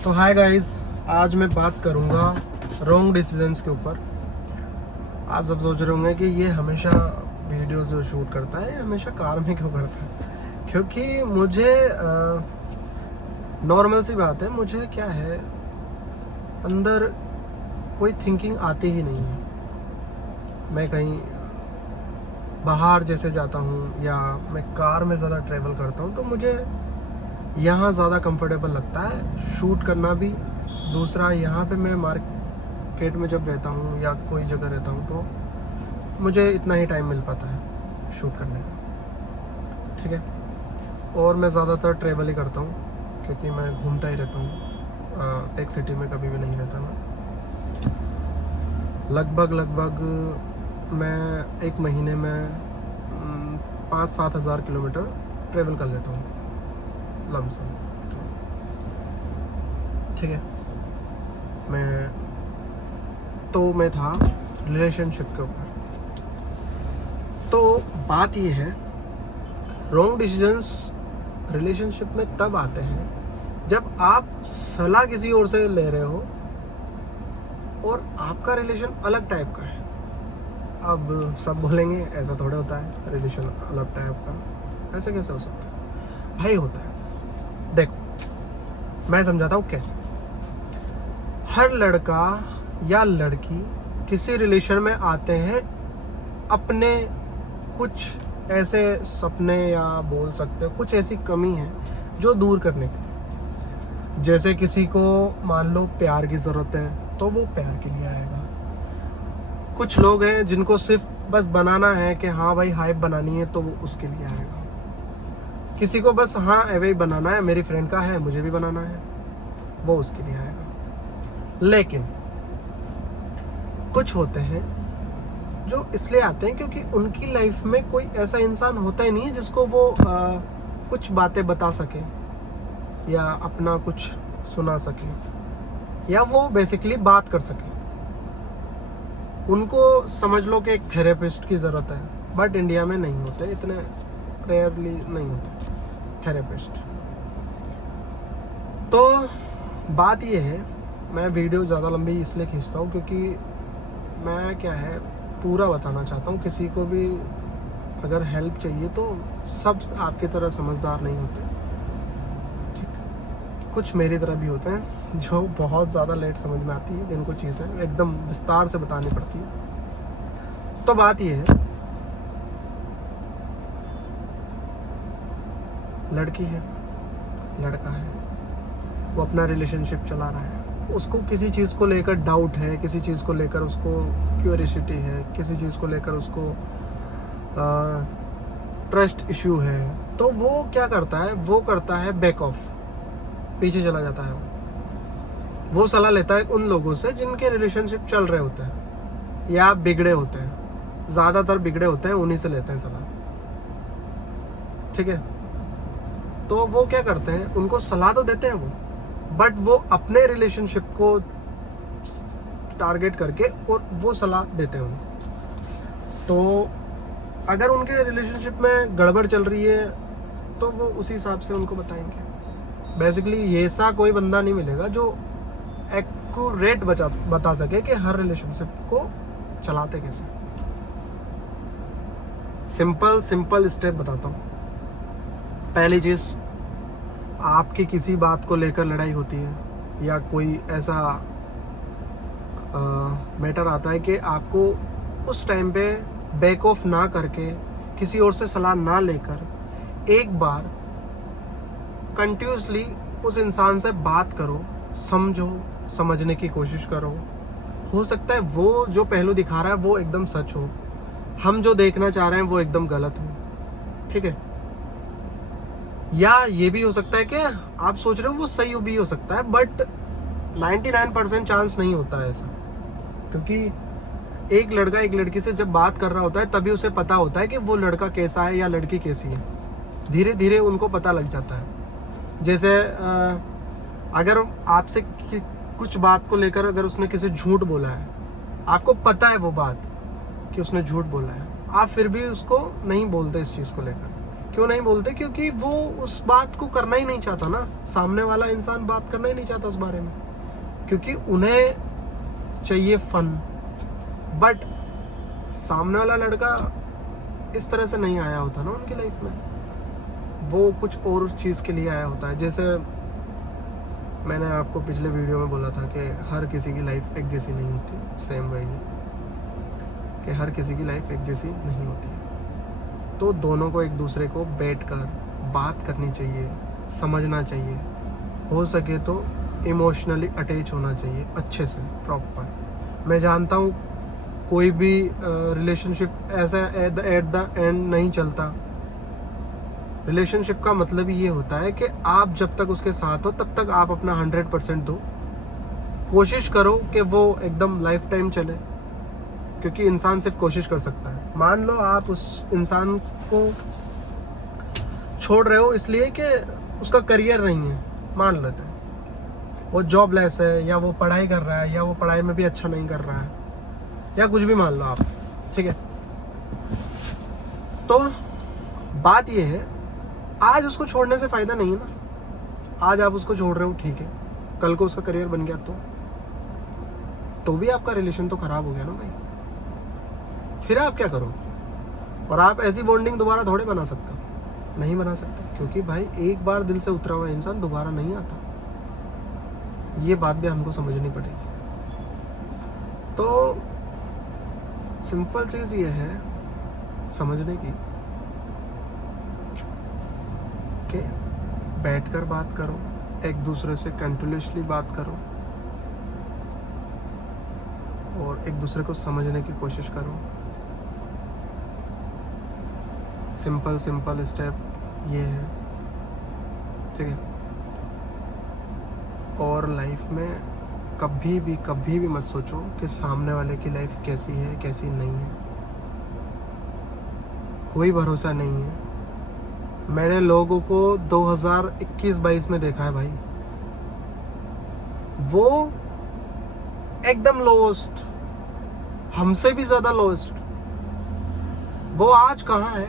तो hi guys, आज मैं बात करूँगा रॉन्ग डिसीजंस के ऊपर। आप सब सोच रहे होंगे कि ये हमेशा वीडियो जो शूट करता है हमेशा कार में क्यों करता है। क्योंकि मुझे नॉर्मल सी बात है, मुझे क्या है अंदर कोई थिंकिंग आती ही नहीं है। मैं कहीं बाहर जैसे जाता हूँ या मैं कार में ज़्यादा ट्रैवल करता हूँ तो मुझे यहाँ ज़्यादा कंफर्टेबल लगता है शूट करना भी। दूसरा, यहाँ पे मैं मार्केट में जब रहता हूँ या कोई जगह रहता हूँ तो मुझे इतना ही टाइम मिल पाता है शूट करने का, ठीक है। और मैं ज़्यादातर ट्रैवल ही करता हूँ क्योंकि मैं घूमता ही रहता हूँ। एक सिटी में कभी भी नहीं रहता मैं। लगभग मैं एक महीने में 5-7 हज़ार किलोमीटर ट्रैवल कर लेता हूँ लमसम, ठीक है। मैं था रिलेशनशिप के ऊपर। तो बात ये है, रॉन्ग डिसीजंस रिलेशनशिप में तब आते हैं जब आप सलाह किसी और से ले रहे हो और आपका रिलेशन अलग टाइप का है। अब सब बोलेंगे ऐसा थोड़ा होता है, रिलेशन अलग टाइप का ऐसे कैसे हो सकता है? भाई होता है। देखो मैं समझाता हूँ कैसे। हर लड़का या लड़की किसी रिलेशन में आते हैं अपने कुछ ऐसे सपने या बोल सकते हो कुछ ऐसी कमी है जो दूर करने के लिए। जैसे किसी को मान लो प्यार की ज़रूरत है तो वो प्यार के लिए आएगा। कुछ लोग हैं जिनको सिर्फ बस बनाना है कि हाँ भाई हाइप बनानी है तो वो उसके लिए आएगा। किसी को बस हाँ ऐवे बनाना है, मेरी फ्रेंड का है मुझे भी बनाना है, वो उसके लिए आएगा। लेकिन कुछ होते हैं जो इसलिए आते हैं क्योंकि उनकी लाइफ में कोई ऐसा इंसान होता ही नहीं है जिसको वो कुछ बातें बता सके या अपना कुछ सुना सके या वो बेसिकली बात कर सके। उनको समझ लो कि एक थेरेपिस्ट की ज़रूरत है, बट इंडिया में नहीं होते, इतने रेयरली नहीं होते थेरेपिस्ट। तो बात ये है, मैं वीडियो ज़्यादा लंबी इसलिए खींचता हूँ क्योंकि मैं क्या है पूरा बताना चाहता हूँ। किसी को भी अगर हेल्प चाहिए तो सब आपकी तरह समझदार नहीं होते, ठीक। कुछ मेरी तरह भी होते हैं जो बहुत ज़्यादा लेट समझ में आती है, जिनको चीज़ें एकदम विस्तार से बतानी पड़ती है। तो बात ये है, लड़की है लड़का है, वो अपना रिलेशनशिप चला रहा है, उसको किसी चीज़ को लेकर डाउट है, किसी चीज़ को लेकर उसको क्यूरियोसिटी है, किसी चीज़ को लेकर उसको ट्रस्ट इशू है, तो वो क्या करता है, वो करता है बैक ऑफ, पीछे चला जाता है। वो सलाह लेता है उन लोगों से जिनके रिलेशनशिप चल रहे होते हैं या बिगड़े होते हैं। ज़्यादातर बिगड़े होते हैं, उन्हीं से लेते हैं सलाह, ठीक है। तो वो क्या करते हैं, उनको सलाह तो देते हैं वो, बट वो अपने रिलेशनशिप को टारगेट करके और वो सलाह देते हैं उनको। तो अगर उनके रिलेशनशिप में गड़बड़ चल रही है तो वो उसी हिसाब से उनको बताएंगे। बेसिकली ये ऐसा कोई बंदा नहीं मिलेगा जो एक्यूरेट बता सके कि हर रिलेशनशिप को चलाते कैसे। सिंपल स्टेप बताता हूँ। पहली चीज़, आपकी किसी बात को लेकर लड़ाई होती है या कोई ऐसा मैटर आता है कि आपको उस टाइम पे बैक ऑफ ना करके किसी और से सलाह ना लेकर एक बार कंटिन्यूसली उस इंसान से बात करो, समझो, समझने की कोशिश करो। हो सकता है वो जो पहलू दिखा रहा है वो एकदम सच हो, हम जो देखना चाह रहे हैं वो एकदम गलत हो, ठीक है। या ये भी हो सकता है कि आप सोच रहे हो वो सही भी हो सकता है, बट 99% चांस नहीं होता है ऐसा। क्योंकि एक लड़का एक लड़की से जब बात कर रहा होता है तभी उसे पता होता है कि वो लड़का कैसा है या लड़की कैसी है। धीरे धीरे उनको पता लग जाता है। जैसे अगर आपसे कुछ बात को लेकर अगर उसने किसी झूठ बोला है, आपको पता है वो बात कि उसने झूठ बोला है, आप फिर भी उसको नहीं बोलते इस चीज़ को लेकर, क्यों नहीं बोलते? क्योंकि वो उस बात को करना ही नहीं चाहता ना, सामने वाला इंसान बात करना ही नहीं चाहता उस बारे में, क्योंकि उन्हें चाहिए फन। बट सामने वाला लड़का इस तरह से नहीं आया होता ना उनकी लाइफ में, वो कुछ और चीज़ के लिए आया होता है। जैसे मैंने आपको पिछले वीडियो में बोला था कि हर किसी की लाइफ एक जैसी नहीं होती, सेम वही कि हर किसी की लाइफ एक जैसी नहीं होती। तो दोनों को एक दूसरे को बैठकर बात करनी चाहिए, समझना चाहिए, हो सके तो इमोशनली अटैच होना चाहिए अच्छे से, प्रॉपर। मैं जानता हूँ कोई भी रिलेशनशिप ऐसा एट द एंड नहीं चलता। रिलेशनशिप का मतलब ही ये होता है कि आप जब तक उसके साथ हो तब तक आप अपना 100% दो, कोशिश करो कि वो एकदम लाइफ टाइम चले, क्योंकि इंसान सिर्फ कोशिश कर सकता है। मान लो आप उस इंसान को छोड़ रहे हो इसलिए कि उसका करियर नहीं है, मान लेते हैं वो जॉबलेस है, या वो पढ़ाई कर रहा है, या वो पढ़ाई में भी अच्छा नहीं कर रहा है, या कुछ भी मान लो आप, ठीक है। तो बात ये है, आज उसको छोड़ने से फ़ायदा नहीं है ना। आज आप उसको छोड़ रहे हो, ठीक है, कल को उसका करियर बन गया तो भी आपका रिलेशन तो ख़राब हो गया ना भाई। फिर आप क्या करो? और आप ऐसी बॉन्डिंग दोबारा थोड़े बना सकते हो, नहीं बना सकते, क्योंकि भाई एक बार दिल से उतरा हुआ इंसान दोबारा नहीं आता। ये बात भी हमको समझनी पड़ेगी। तो सिंपल चीज़ ये है समझने की कि बैठकर बात करो, एक दूसरे से कंटिन्यूसली बात करो और एक दूसरे को समझने की कोशिश करो। सिंपल स्टेप ये है, ठीक है। और लाइफ में कभी भी मत सोचो कि सामने वाले की लाइफ कैसी है कैसी नहीं है, कोई भरोसा नहीं है। मैंने लोगों को 2021-22 में देखा है भाई, वो एकदम लोएस्ट, हमसे भी ज्यादा लोएस्ट, वो आज कहाँ है?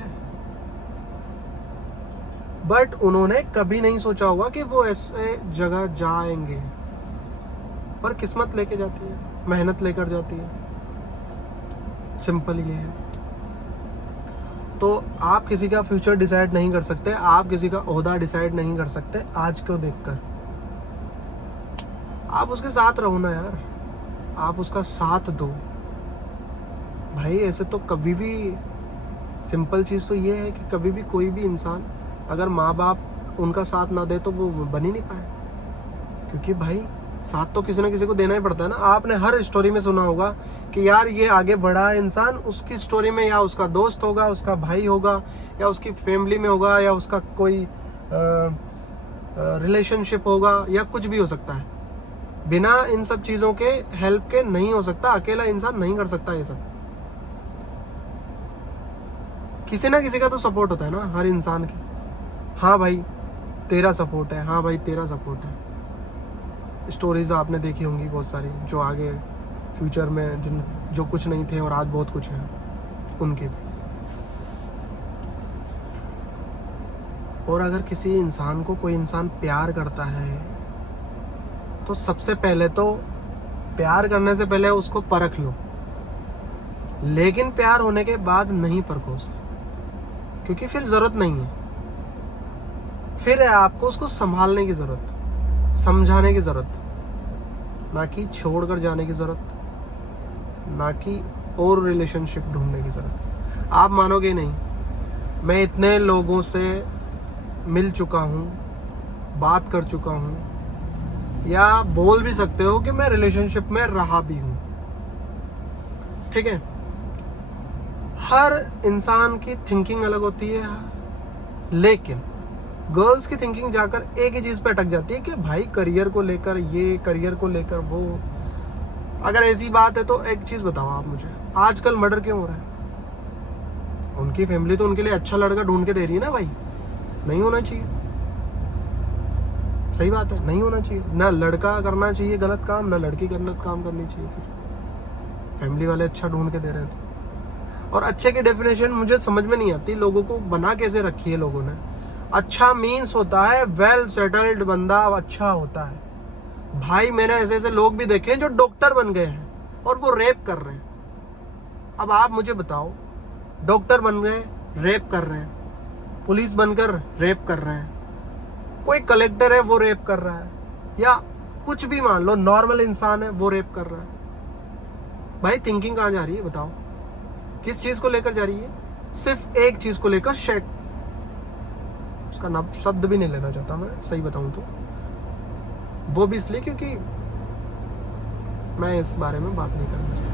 बट उन्होंने कभी नहीं सोचा होगा कि वो ऐसे जगह जाएंगे, पर किस्मत लेके जाती है, मेहनत लेकर जाती है, सिंपल ये है। तो आप किसी का फ्यूचर डिसाइड नहीं कर सकते, आप किसी का ओहदा डिसाइड नहीं कर सकते आज को देखकर। आप उसके साथ रहो ना यार, आप उसका साथ दो भाई। ऐसे तो कभी भी, सिंपल चीज़ तो ये है कि कभी भी कोई भी इंसान अगर माँ बाप उनका साथ ना दे तो वो बन ही नहीं पाए, क्योंकि भाई साथ तो किसी ना किसी को देना ही पड़ता है ना। आपने हर स्टोरी में सुना होगा कि यार ये आगे बढ़ा इंसान, उसकी स्टोरी में या उसका दोस्त होगा, उसका भाई होगा, या उसकी फैमिली में होगा, या उसका कोई रिलेशनशिप होगा, या कुछ भी हो सकता है। बिना इन सब चीज़ों के हेल्प के नहीं हो सकता, अकेला इंसान नहीं कर सकता ये सब। किसी ना किसी का तो सपोर्ट होता है ना हर इंसान की। हाँ भाई तेरा सपोर्ट है, हाँ भाई तेरा सपोर्ट है। स्टोरीज आपने देखी होंगी बहुत सारी, जो आगे फ्यूचर में जिन जो कुछ नहीं थे और आज बहुत कुछ है, उनके भी। और अगर किसी इंसान को कोई इंसान प्यार करता है तो सबसे पहले तो प्यार करने से पहले उसको परख लो, लेकिन प्यार होने के बाद नहीं परखो उसे, क्योंकि फिर ज़रूरत नहीं है। फिर है आपको उसको संभालने की ज़रूरत, समझाने की ज़रूरत, ना कि छोड़कर जाने की ज़रूरत, ना कि और रिलेशनशिप ढूंढने की ज़रूरत। आप मानोगे नहीं, मैं इतने लोगों से मिल चुका हूँ, बात कर चुका हूँ, या बोल भी सकते हो कि मैं रिलेशनशिप में रहा भी हूँ, ठीक है। हर इंसान की थिंकिंग अलग होती है, लेकिन गर्ल्स की थिंकिंग जाकर एक ही चीज़ पे अटक जाती है कि भाई करियर को लेकर ये, करियर को लेकर वो। अगर ऐसी बात है तो एक चीज़ बताओ आप मुझे, आजकल मर्डर क्यों हो रहा है? उनकी फैमिली तो उनके लिए अच्छा लड़का ढूंढ के दे रही है ना भाई। नहीं होना चाहिए, सही बात है, नहीं होना चाहिए। ना लड़का करना चाहिए गलत काम, ना लड़की गलत काम करनी चाहिए। फिर फैमिली वाले अच्छा ढूंढ के दे रहे हैं और अच्छे की डेफिनेशन मुझे समझ में नहीं आती, लोगों को बना कैसे रखी है लोगों ने। अच्छा मीन्स होता है वेल सेटल्ड बंदा अच्छा होता है। भाई मैंने ऐसे ऐसे लोग भी देखे हैं जो डॉक्टर बन गए हैं और वो रेप कर रहे हैं। अब आप मुझे बताओ, डॉक्टर बन गए रेप कर रहे हैं, पुलिस बनकर रेप कर रहे हैं, कोई कलेक्टर है वो रेप कर रहा है, या कुछ भी मान लो नॉर्मल इंसान है वो रेप कर रहा है। भाई थिंकिंग कहाँ जा रही है बताओ, किस चीज को लेकर जा रही है? सिर्फ एक चीज को लेकर, शेक, उसका नाम शब्द भी नहीं लेना चाहता मैं, सही बताऊं तो वो भी इसलिए क्योंकि मैं इस बारे में बात नहीं करना चाहता।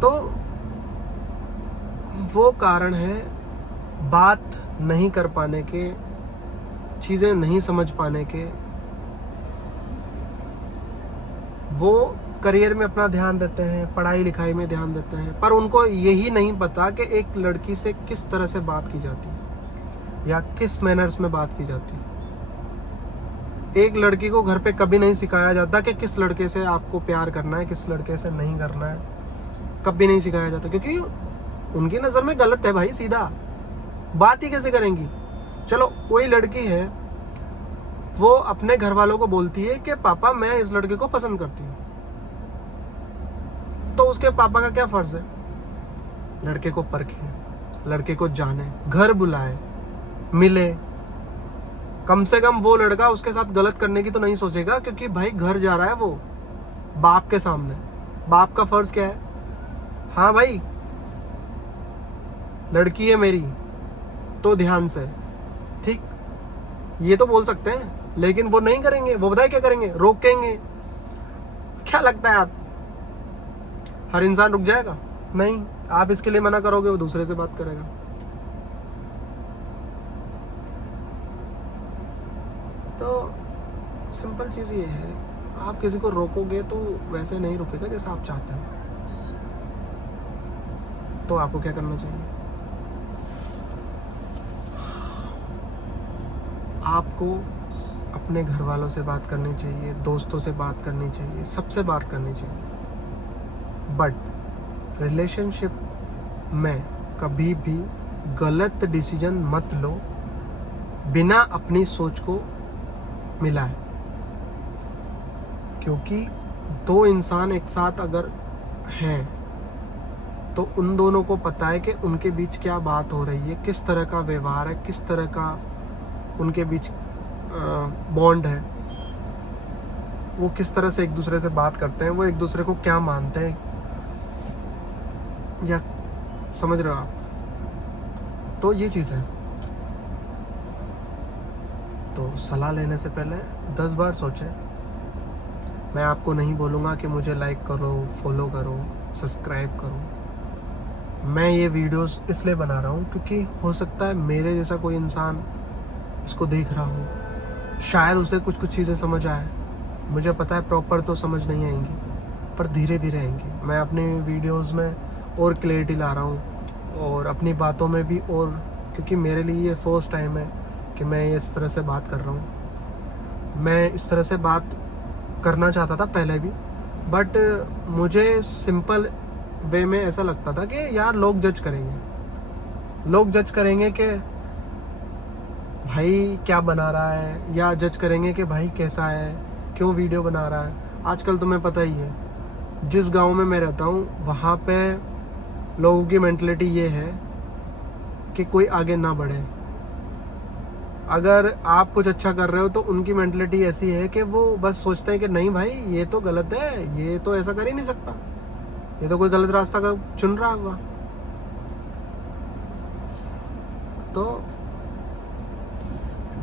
तो वो कारण है बात नहीं कर पाने के, चीजें नहीं समझ पाने के। वो करियर में अपना ध्यान देते हैं, पढ़ाई लिखाई में ध्यान देते हैं, पर उनको यही नहीं पता कि एक लड़की से किस तरह से बात की जाती है या किस मैनर्स में बात की जाती है। एक लड़की को घर पे कभी नहीं सिखाया जाता कि किस लड़के से आपको प्यार करना है, किस लड़के से नहीं करना है, कभी नहीं सिखाया जाता, क्योंकि उनकी नज़र में गलत है भाई। सीधा बात ही कैसे करेंगी? चलो कोई लड़की है, वो अपने घर वालों को बोलती है कि पापा मैं इस लड़के को पसंद करती हूँ, तो उसके पापा का क्या फर्ज है? लड़के को परखे, लड़के को जाने, घर बुलाए, मिले। कम से कम वो लड़का उसके साथ गलत करने की तो नहीं सोचेगा, क्योंकि भाई घर जा रहा है वो बाप के सामने। बाप का फर्ज क्या है? हाँ भाई लड़की है मेरी तो ध्यान से, ठीक, ये तो बोल सकते हैं, लेकिन वो नहीं करेंगे। वो बताए क्या करेंगे? रोकेंगे। क्या लगता है आपको हर इंसान रुक जाएगा? नहीं, आप इसके लिए मना करोगे वो दूसरे से बात करेगा। तो सिंपल चीज़ ये है, आप किसी को रोकोगे तो वैसे नहीं रुकेगा जैसा आप चाहते हैं। तो आपको क्या करना चाहिए? आपको अपने घर वालों से बात करनी चाहिए, दोस्तों से बात करनी चाहिए, सबसे बात करनी चाहिए। बट रिलेशनशिप में कभी भी गलत डिसीजन मत लो बिना अपनी सोच को मिलाए, क्योंकि दो इंसान एक साथ अगर हैं तो उन दोनों को पता है कि उनके बीच क्या बात हो रही है, किस तरह का व्यवहार है, किस तरह का उनके बीच बॉन्ड है, वो किस तरह से एक दूसरे से बात करते हैं, वो एक दूसरे को क्या मानते हैं, या समझ रहे हो आप? तो ये चीज़ है। तो सलाह लेने से पहले 10 बार सोचें। मैं आपको नहीं बोलूँगा कि मुझे लाइक करो, फॉलो करो, सब्सक्राइब करो। मैं ये वीडियोस इसलिए बना रहा हूँ क्योंकि हो सकता है मेरे जैसा कोई इंसान इसको देख रहा हो, शायद उसे कुछ कुछ चीज़ें समझ आए। मुझे पता है प्रॉपर तो समझ नहीं आएंगी, पर धीरे धीरे आएंगी। मैं अपनी वीडियोस में और क्लैरिटी ला रहा हूँ और अपनी बातों में भी, और क्योंकि मेरे लिए ये फर्स्ट टाइम है कि मैं इस तरह से बात कर रहा हूँ। मैं इस तरह से बात करना चाहता था पहले भी, बट मुझे सिंपल वे में ऐसा लगता था कि यार लोग जज करेंगे, लोग जज करेंगे कि भाई क्या बना रहा है, या जज करेंगे कि भाई कैसा है, क्यों वीडियो बना रहा है। आजकल तुम्हें पता ही है, जिस गांव में मैं रहता हूँ वहाँ पे लोगों की मेंटलिटी ये है कि कोई आगे ना बढ़े। अगर आप कुछ अच्छा कर रहे हो तो उनकी मेंटलिटी ऐसी है कि वो बस सोचते हैं कि नहीं भाई ये तो गलत है, ये तो ऐसा कर ही नहीं सकता, ये तो कोई गलत रास्ता का चुन रहा होगा। तो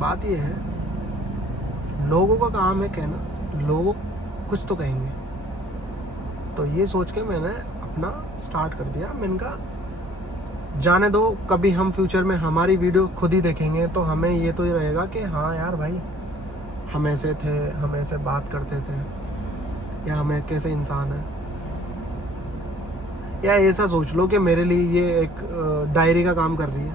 बात ये है, लोगों का काम है कहना, लोग कुछ तो कहेंगे। तो ये सोच के मैंने अपना स्टार्ट कर दिया। मैंने कहा जाने दो, कभी हम फ्यूचर में हमारी वीडियो खुद ही देखेंगे तो हमें ये तो ही रहेगा कि हाँ यार भाई हम ऐसे थे, हम ऐसे बात करते थे, या हम कैसे इंसान है। या ऐसा सोच लो कि मेरे लिए ये एक डायरी का काम कर रही है,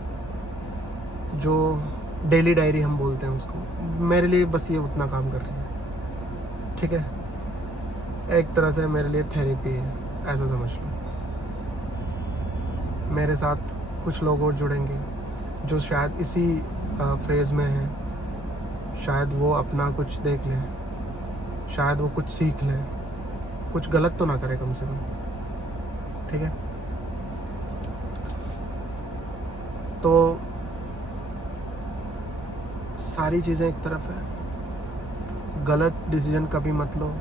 जो डेली डायरी हम बोलते हैं उसको, मेरे लिए बस ये उतना काम कर रही है, ठीक है। एक तरह से मेरे लिए थेरेपी है, ऐसा समझ लो। मेरे साथ कुछ लोग और जुड़ेंगे जो शायद इसी फेज़ में हैं, शायद वो अपना कुछ देख लें, शायद वो कुछ सीख लें, कुछ गलत तो ना करे कम से कम, ठीक है। तो सारी चीज़ें एक तरफ है, गलत डिसीजन कभी मत लो।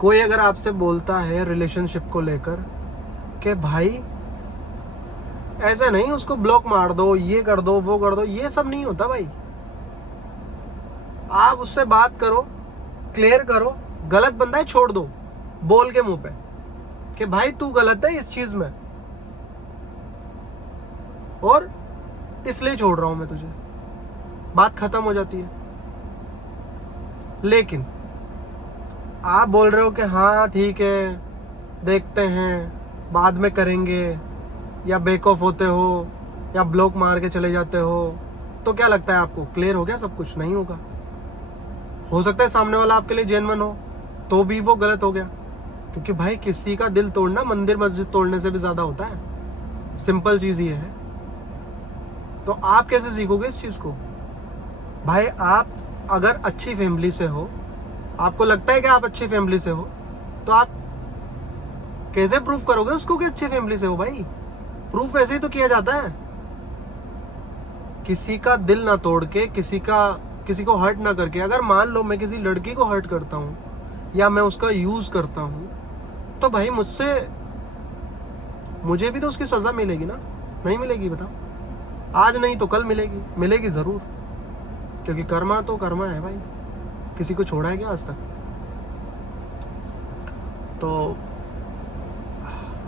कोई अगर आपसे बोलता है रिलेशनशिप को लेकर कि भाई ऐसा नहीं, उसको ब्लॉक मार दो, ये कर दो, वो कर दो, ये सब नहीं होता भाई। आप उससे बात करो, क्लियर करो, गलत बंदा है छोड़ दो, बोल के मुंह पे कि भाई तू गलत है इस चीज में और इसलिए छोड़ रहा हूं मैं तुझे, बात खत्म हो जाती है। लेकिन आप बोल रहे हो कि हाँ ठीक है, देखते हैं, बाद में करेंगे, या बेक ऑफ होते हो, या ब्लॉक मार के चले जाते हो, तो क्या लगता है आपको क्लियर हो गया सब कुछ? नहीं होगा। हो सकता है सामने वाला आपके लिए जेन्युइन हो, तो भी वो गलत हो गया, क्योंकि भाई किसी का दिल तोड़ना मंदिर मस्जिद तोड़ने से भी ज्यादा होता है। सिंपल चीज ये है। तो आप कैसे सीखोगे इस चीज को? भाई आप अगर अच्छी फैमिली से हो, आपको लगता है कि आप अच्छी फैमिली से हो, तो आप कैसे प्रूफ करोगे उसको कि अच्छी फैमिली से हो? भाई प्रूफ ऐसे ही तो किया जाता है। किसी का दिल ना तोड़ के, किसी को हर्ट ना करके। अगर मान लो मैं किसी लड़की को हर्ट करता हूँ या मैं उसका यूज करता हूँ, तो भाई मुझे भी तो उसकी सजा मिलेगी ना? नहीं मिलेगी? बताओ। आज नहीं तो कल मिलेगी, मिलेगी जरूर, क्योंकि कर्मा तो कर्मा है भाई। किसी को छोड़ा है क्या आज तक? तो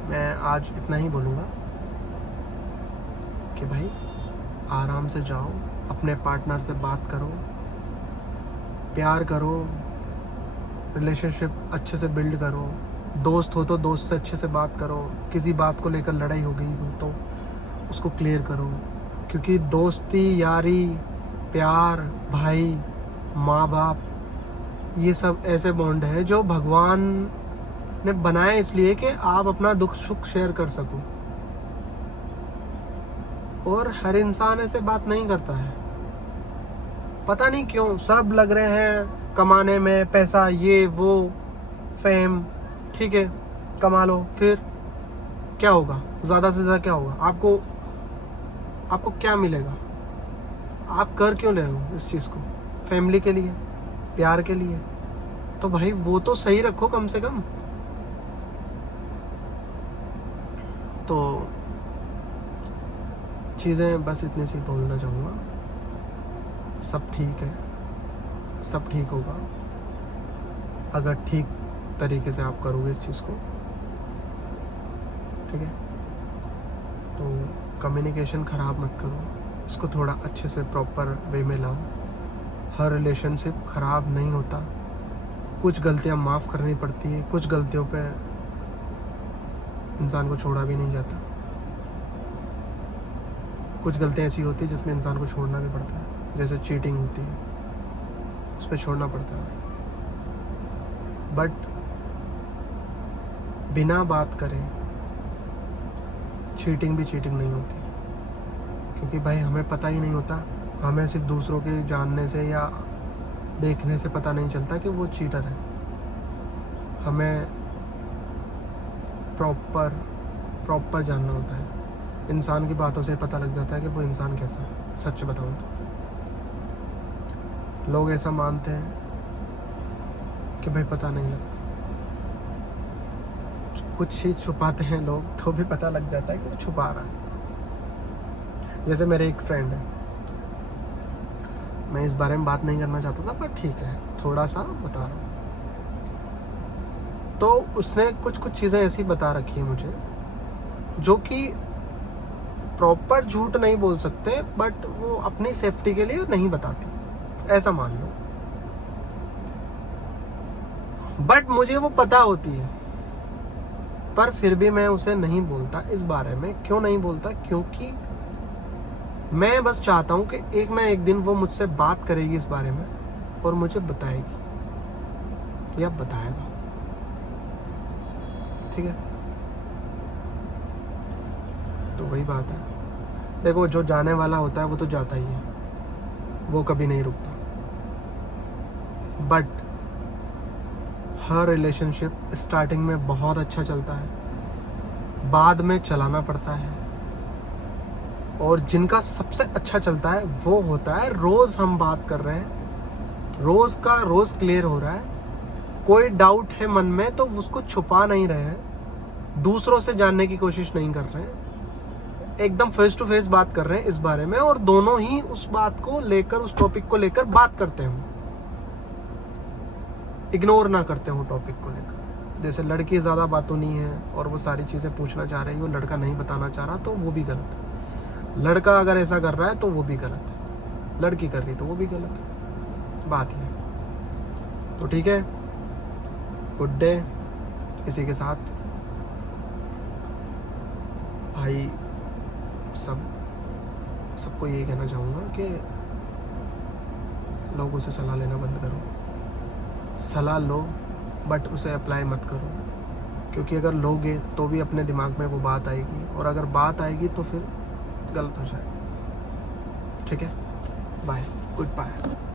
मैं आज इतना ही बोलूँगा कि भाई आराम से जाओ, अपने पार्टनर से बात करो, प्यार करो, रिलेशनशिप अच्छे से बिल्ड करो। दोस्त हो तो दोस्त से अच्छे से बात करो। किसी बात को लेकर लड़ाई हो गई तो उसको क्लियर करो, क्योंकि दोस्ती, यारी, प्यार, भाई, माँ बाप, ये सब ऐसे बॉन्ड है जो भगवान ने बनाया इसलिए कि आप अपना दुख सुख शेयर कर सको। और हर इंसान ऐसे बात नहीं करता है, पता नहीं क्यों। सब लग रहे हैं कमाने में, पैसा, ये वो, फेम, ठीक है कमा लो, फिर क्या होगा? ज़्यादा से ज़्यादा क्या होगा? आपको क्या मिलेगा? आप कर क्यों रहे हो इस चीज़ को? फैमिली के लिए, प्यार के लिए, तो भाई वो तो सही रखो कम से कम। तो चीज़ें बस इतनी सी बोलना चाहूँगा। सब ठीक है, सब ठीक होगा अगर ठीक तरीके से आप करोगे इस चीज़ को, ठीक है। तो कम्युनिकेशन ख़राब मत करो, इसको थोड़ा अच्छे से प्रॉपर वे में लाओ। हर रिलेशनशिप ख़राब नहीं होता, कुछ गलतियाँ माफ़ करनी पड़ती है, कुछ गलतियों पे इंसान को छोड़ा भी नहीं जाता। कुछ गलतियाँ ऐसी होती है जिसमें इंसान को छोड़ना भी पड़ता है, जैसे चीटिंग होती है, उस पर छोड़ना पड़ता है। बट बिना बात करे चीटिंग भी चीटिंग नहीं होती, क्योंकि भाई हमें पता ही नहीं होता। हमें सिर्फ दूसरों के जानने से या देखने से पता नहीं चलता कि वो चीटर है। हमें प्रॉपर जानना होता है। इंसान की बातों से पता लग जाता है कि वो इंसान कैसा है। सच बताऊं तो लोग ऐसा मानते हैं कि भाई पता नहीं लगता, कुछ चीज़ छुपाते हैं लोग तो भी पता लग जाता है कि वो छुपा रहा है। जैसे मेरे एक फ्रेंड है, मैं इस बारे में बात नहीं करना चाहता था, पर ठीक है थोड़ा सा बता रहा हूँ। तो उसने कुछ चीज़ें ऐसी बता रखी है मुझे, जो कि प्रॉपर झूठ नहीं बोल सकते, बट वो अपनी सेफ्टी के लिए नहीं बताती, ऐसा मान लो। बट मुझे वो पता होती है, पर फिर भी मैं उसे नहीं बोलता इस बारे में। क्यों नहीं बोलता? क्योंकि मैं बस चाहता हूँ कि एक ना एक दिन वो मुझसे बात करेगी इस बारे में और मुझे बताएगी या बताएगा। ठीक है, तो वही बात है। देखो जो जाने वाला होता है वो तो जाता ही है, वो कभी नहीं रुकता। बट हर रिलेशनशिप स्टार्टिंग में बहुत अच्छा चलता है, बाद में चलाना पड़ता है। और जिनका सबसे अच्छा चलता है वो होता है रोज़ हम बात कर रहे हैं, रोज़ का रोज़ क्लियर हो रहा है, कोई डाउट है मन में तो उसको छुपा नहीं रहे हैं, दूसरों से जानने की कोशिश नहीं कर रहे हैं, एकदम फेस टू फेस बात कर रहे हैं इस बारे में, और दोनों ही उस बात को लेकर, उस टॉपिक को लेकर बात करते हो, इग्नोर ना करते हो टॉपिक को लेकर। जैसे लड़की ज़्यादा बातों नहीं है और वो सारी चीज़ें पूछना चाह रही है, वो लड़का नहीं बताना चाह रहा, तो वो भी गलत है। लड़का अगर ऐसा कर रहा है तो वो भी गलत है, लड़की कर रही तो वो भी गलत है, बात ये। तो ठीक है, गुड डे। इसी के साथ भाई सबको यही कहना चाहूँगा कि लोगों से सलाह लेना बंद करो। सलाह लो बट उसे अप्लाई मत करो, क्योंकि अगर लोगे तो भी अपने दिमाग में वो बात आएगी, और अगर बात आएगी तो फिर गलत हो जाएगा। ठीक है, बाय, गुड बाय।